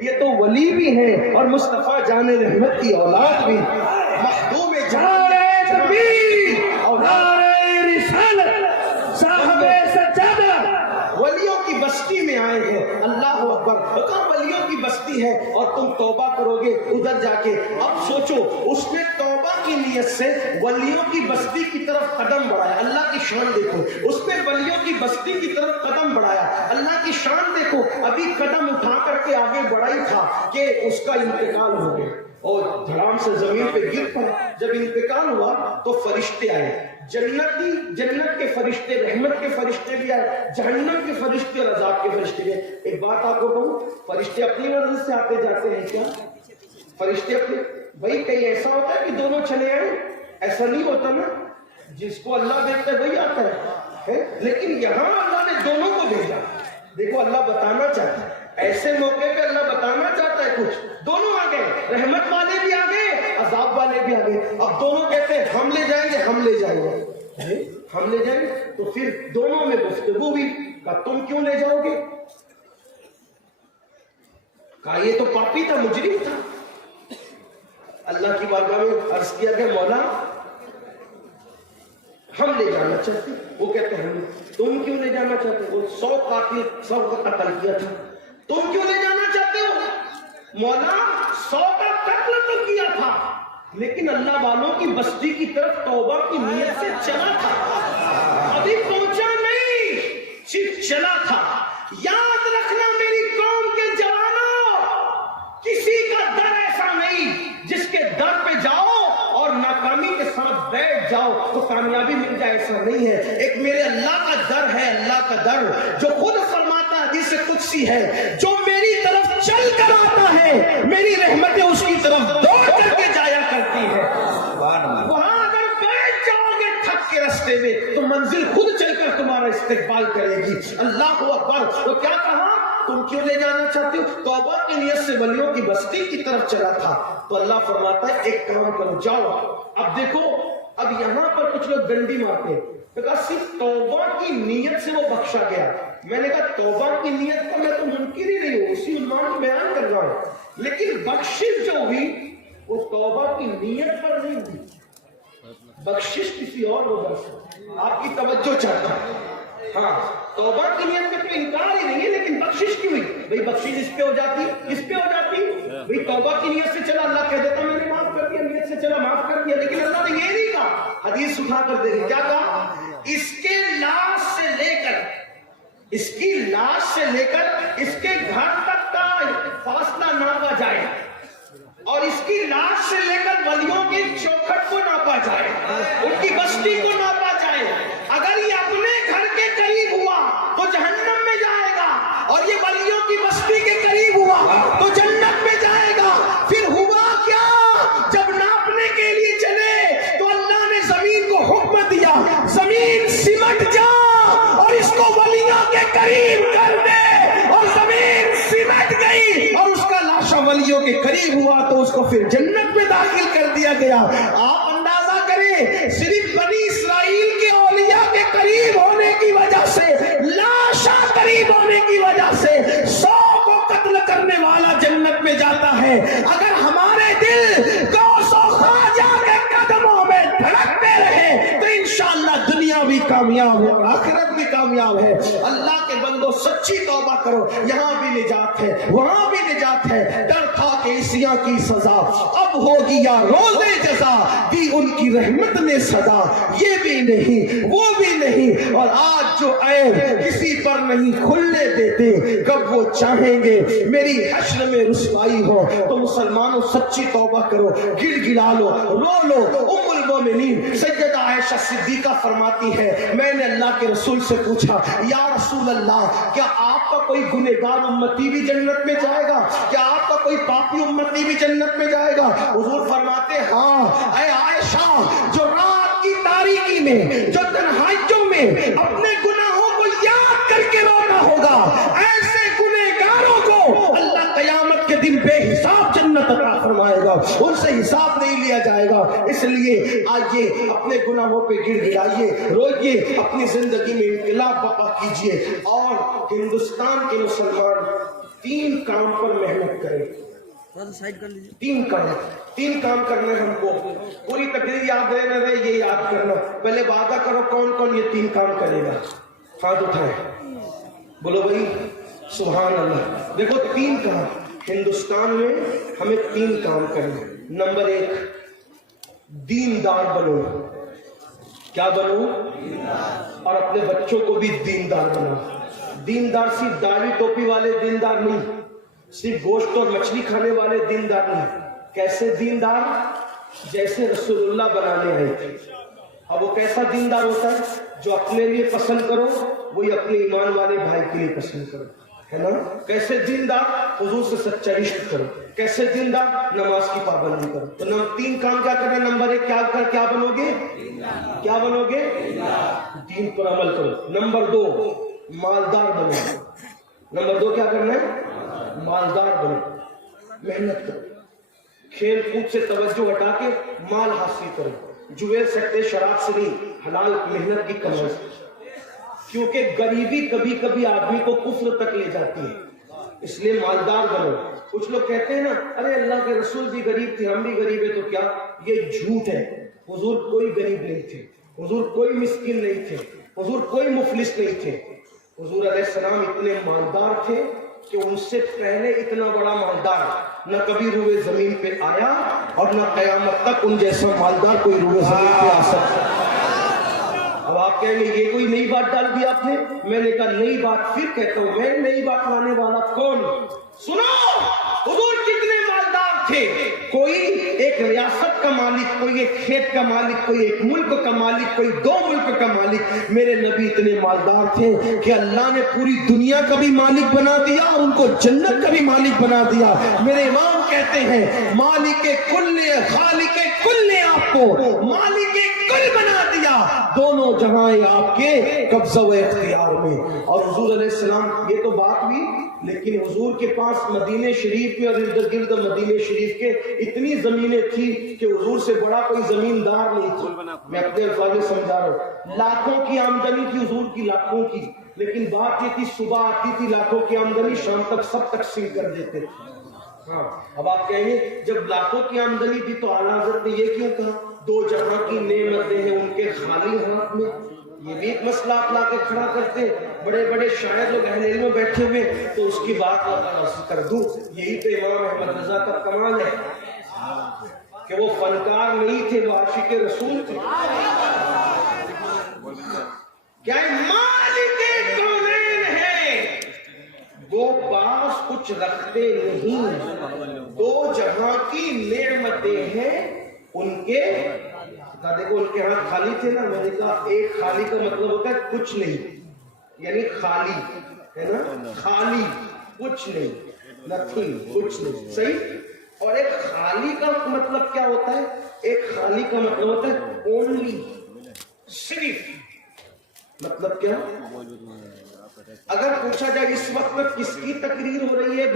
یہ تو ولی بھی ہیں اور مصطفیٰ جان رحمت کی اولاد بھی، مخدوم جان ولیوں کی بستی میں آئے ہیں۔ اللہ اکبر، ولیوں کی بستی ہے اور تم توبہ کرو گے ادھر جا کے۔ اب سوچو، اس نے توبہ کی نیت سے ولیوں کی بستی کی طرف قدم بڑھایا، اللہ کی شان دیکھو، اس نے ولیوں کی بستی کی طرف قدم بڑھایا، اللہ کی شان دیکھو، ابھی قدم اٹھا کر کے آگے بڑھا ہی تھا کہ اس کا انتقال ہو گیا اور دھڑام سے زمین پہ گر پڑا۔ جب انتقال ہوا تو فرشتے آئے، جنت کے فرشتے، رحمت کے فرشتے بھی آئے، جہنم کے فرشتے اور عذاب کے فرشتے بھی آئے۔ ایک بات آپ کو کہوں، فرشتے اپنی مرضی سے آتے جاتے ہیں کیا؟ فرشتے اپنے، بھائی کہیں ایسا ہوتا ہے کہ دونوں چلے آئے؟ ایسا نہیں ہوتا نا، جس کو اللہ دیکھتا ہے وہی آتا ہے، لیکن یہاں اللہ نے دونوں کو بھیجا۔ دیکھو اللہ بتانا چاہتا ہے، ایسے موقع پہ اللہ بتانا چاہتا ہے کچھ، دونوں آ گئے، رحمت والے بھی آ گئے، عذاب والے بھی آ گئے۔ اب دونوں کہتے ہیں ہم لے جائیں گے، ہم لے جائیں گے، ہم لے جائیں گے۔ تو پھر دونوں میں گفتگو بھی، کہا تم کیوں لے جاؤ گے؟ کہا یہ تو پاپی تھا، مجرم تھا۔ اللہ کی بارگاہ میں عرض کیا کہ مولا ہم لے جانا چاہتے۔ وہ کہتے ہیں تم کیوں لے جانا چاہتے ہو؟ وہ 100 قاتل، 100 کا قتل کیا تھا، تم کیوں لے جانا چاہتے ہو؟ مولا 100 کا قتل تو کیا تھا، لیکن اللہ والوں کی بستی کی طرف توبہ کی نیت سے چلا تھا، ابھی پہنچا نہیں، صرف چلا تھا۔ یاد رکھنا میری قوم کے جوانوں، کسی کا در ایسا نہیں جس کے در پہ جاؤ اور ناکامی کے ساتھ بیٹھ جاؤ تو کامیابی مل جائے، ایسا نہیں ہے۔ ایک میرے اللہ کا در ہے، اللہ کا در جو خود فرماتا حدیث قدسی ہے، جو میری طرف چل کر آتا ہے میری رحمتیں اس کی طرف دوڑ کر کے جایا کرتی ہے۔ وہاں اگر بیٹھ جاؤ گے تھک کے رستے میں تو منزل خود چل کر تمہارا استقبال کرے گی۔ اللہ اکبر۔ تو کیا کہا؟ تم کیوں لے جانا چاہتے ہو؟ توبہ کی نیت سے ولیوں کی بستی کی طرف چلا تھا۔ تو اللہ فرماتا ہے ایک کام کرو، جاؤ۔ اب دیکھو، اب یہاں پر کچھ لوگ ڈنڈی مارتے ہیں، تو کہا صرف توبہ کی نیت سے وہ بخشا گیا۔ میں نے کہا توبہ کی نیت کا میں تو منکر ہی نہیں ہوں، اسی عنوان کو بیان کر رہا ہوں، لیکن بخشش جو ہوئی وہ توبہ کی نیت پر نہیں ہوئی، بخشش کسی اور وجہ سے۔ آپ کی توجہ چاہتا ہوں۔ ہاں، توبہ کی نیت کا کوئی انکار ہی نہیں ہے، لیکن بخشش کی ہوئی؟ بھئی بخشش اس پہ ہو جاتی، اس پہ ہو جاتی۔ بھئی توبہ کی نیت سے چلا، اللہ کہہ دیتا میں نے معاف کر دیا، نیت سے چلا معاف کر دیا، لیکن اللہ نے یہ نہیں کہا۔ حدیث اٹھا کر دے دی، کیا کہا؟ اس کے لاش سے لے کر، اس کی لاش سے لے کر اس کے گھر تک کا فاصلہ ناپا جائے، اور اس کی لاش سے لے کر ولیوں کی چوکھٹ کو ناپا جائے، ان کی بستی کو ناپا جائے۔ اگر یہ اپنے گھر کے قریب ہوا تو جہنم میں جائے گا، اور یہ ولیوں کی بستی کے قریب ہوا تو جنت میں جائے گا۔ پھر ہوا کیا؟ جب ناپنے کے لیے چلے تو اللہ نے زمین کو حکم دیا، زمین سمٹ جا اور اس کو ولیوں کے قریب کر دے، اور زمین سمٹ گئی اور اس کا لاشا ولیوں کے قریب ہوا تو اس کو پھر جنت میں داخل کر دیا گیا۔ آپ اندازہ کریں، صرف بنی اسرائیل کے اولیاء کے قریب ہونے کی وجہ سے، لاشا قریب ہونے کی وجہ سے 100 کو قتل کرنے والا جنت میں جاتا ہے۔ اگر ہمارے دل غوث و خواجہ کے قدموں میں دھڑکتے رہے تو انشاءاللہ دنیا بھی کامیاب ہے اور آخرت بھی کامیاب ہے۔ اللہ کے بندو سچی توبہ کرو، یہاں بھی نجات ہے، وہاں بھی نجات ہے۔ ڈر تھا کہ عیسیٰ کی سزا اب ہوگی یا روز جزا، دی ان کی رحمت نے سزا، یہ بھی نہیں وہ بھی نہیں، اور آج جو عیب کسی پر نہیں کھلنے دیتے، کب وہ چاہیں گے میری حشر میں رسوائی ہو۔ تو مسلمانوں سچی توبہ کرو، گڑ گڑا لو، رو لو۔ ام المومنین سیدہ عائشہ صدیقہ فرماتی ہے، میں نے اللہ کے رسول سے پوچھا، یا رسول اللہ کیا آپ کا کوئی گنہگار امتی بھی جنت میں جائے گا؟ کیا آپ کا کوئی پاپی امتی بھی جنت میں جائے گا؟ حضور فرماتے ہاں اے عائشہ، جو رات کی تاریکی میں، جو تنہائیوں میں اپنے گناہوں کو یاد کر کے رونا ہوگا، ایسے گنہگاروں کو اللہ قیامت کے دن بے حساب جنت عطا فرمائے گا، ان سے حساب نہیں لیا جائے گا۔ اس لیے آئیے اپنے گناہوں پہ گڑ گڑائیے، روئیے، اپنی زندگی میں انقلاب برپا کیجیے، اور ہندوستان کے مسلمان 3 کام پر محنت کریں. 3 کام کرنا ہے ہم کو. پوری تقریر یاد رہے نہ رہے یہ یاد کرنا. پہلے وعدہ کرو کون کون یہ 3 کام کرے گا. ہاتھ اٹھائیں, بولو بھائی سبحان اللہ. دیکھو 3 کام ہندوستان میں ہمیں 3 کام کرنے. نمبر 1, دیندار بنو. کیا بنو؟ اور اپنے بچوں کو بھی دیندار بناؤ. دیندار صرف داڑھی ٹوپی والے دیندار نہیں, صرف گوشت اور مچھلی کھانے والے دیندار نہیں. کیسے دیندار؟ جیسے رسول اللہ بنانے آئے تھے. اب وہ کیسا دیندار ہوتا ہے؟ جو اپنے لیے پسند کرو وہی اپنے ایمان والے بھائی کے لیے پسند کرو, ہے نا. کیسے دیندار؟ حضور سے سچا عشق کرو. کیسے دیندار؟ نماز کی پابندی کرو. تو 3 کام کیا کرنا. نمبر 1 کیا بنو گے؟ کیا بنو گے؟ دین پر عمل کرو. نمبر 2, مالدار بنو. نمبر 2 کیا کرنا ہے؟ مالدار بنو. محنت کرو. کھیل کود سے توجہ ہٹا کے مال حاصل کرو. جوئے سکتے شراب سے نہیں, حلال محنت کی کمائی سے. کیونکہ غریبی کبھی کبھی آدمی کو کفر تک لے جاتی ہے. اس لیے مالدار بنو. کچھ لوگ کہتے ہیں نا ارے اللہ کے رسول بھی غریب تھے ہم بھی غریب ہیں تو کیا. یہ جھوٹ ہے. حضور کوئی غریب نہیں تھے, حضور کوئی مسکین نہیں تھے, حضور کوئی مفلس نہیں تھے. حضور علیہ السلام اتنے مالدار تھے کہ ان سے پہلے اتنا بڑا مالدار نہ کبھی روئے زمین پہ آیا اور نہ قیامت تک ان جیسا مالدار کوئی روئے زمین پہ آ سکتا. اب آپ کہیں گے یہ کوئی نئی بات ڈال دی آپ نے. میں نے کہا نئی بات پھر کہتا ہوں, میں نئی بات لانے والا کون؟ سنو, حضور کتنے مالدار تھے. کوئی ایک ریاست کا مالک, کوئی ایک کھیت کا مالک, کوئی ایک ملک کا مالک, کوئی 2 ملک کا مالک. میرے نبی اتنے مالدار تھے کہ اللہ نے پوری دنیا کا بھی مالک بنا دیا اور ان کو جنت کا بھی مالک بنا دیا. میرے امام کہتے ہیں مالک کل خالق کل نے آپ کو مالک کل بنا دیا. دونوں جہاں آپ کے قبضہ و اختیار میں. اور حضور علیہ السلام یہ تو بات بھی, لیکن حضور کے پاس مدینہ شریف میں اور ارد گرد مدینہ شریف کے اتنی زمینیں تھی کہ حضور سے بڑا کوئی زمیندار نہیں تھی. میں اپنے الفاظ میں سمجھا رہا ہوں. لاکھوں کی آمدنی تھی حضور کی, لاکھوں کی. لیکن بات یہ تھی صبح آتی تھی لاکھوں کی آمدنی, شام تک سب تقسیم کر دیتے تھے. ہاں, اب آپ کہیں گے جب لاکھوں کی آمدنی تھی تو اعلیٰ حضرت نے یہ کیوں کہا 2 جہاں کی نعمتیں ہیں ان کے خالی ہاتھ میں. یہ بھی ایک مسئلہ آپ لا کے کھڑا کرتے. بڑے بڑے شاعر لوگ اہل علم میں بیٹھے ہوئے تو اس کی بات کر دوں. یہی تو امام احمد رضا کا کمال ہے کہ وہ فنکار نہیں تھے, وہ عاشق رسول تھے. کیا مالک کونین ہے, وہ پاس کچھ رکھتے نہیں. 2 جہاں کی نعمتیں ہیں ان کے. دیکھو ان کے ہاتھ خالی تھے نا. میں نے کہا ایک خالی کا مطلب ہوتا ہے کچھ نہیں, یعنی خالی ہے نا, خالی کچھ نہیں, نتھنگ, کچھ نہیں, صحیح. اور ایک خالی کا مطلب کیا ہوتا ہے؟ ایک خالی کا مطلب ہوتا ہے اونلی, صرف. مطلب کیا؟ اگر پوچھا جائے اس وقت میں کس کی تقریر ہو رہی ہے